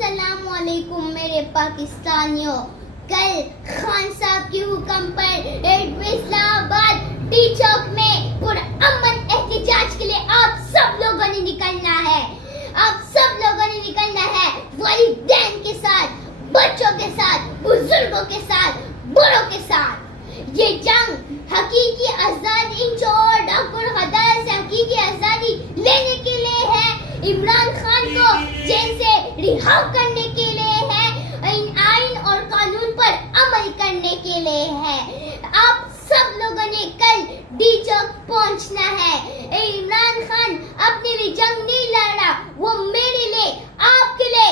السلام علیکم میرے پاکستانیوں. کل خان صاحب کے حکم پر اسلام آباد ٹی چوک میں پرامن احتجاج کے لیے آپ سب لوگوں نے نکلنا ہے. آپ سب لوگوں نے نکلنا ہے والدین کے ساتھ, بچوں کے ساتھ, بزرگوں کے ساتھ, بڑوں کے ساتھ. یہ جنگ حقیقی آزادی اور ڈاکٹر غدار سے حقیقی آزادی لینے کے لیے ہے, عمران خان کو جیل سے رہا کرنے کے لیے ہے, آئین اور قانون پر عمل کرنے کے لیے ہے. آپ سب لوگوں نے کل ڈی چوک پہنچنا ہے. عمران خان اپنے لیے جنگ نہیں لڑ رہا, وہ میرے لیے, آپ کے لیے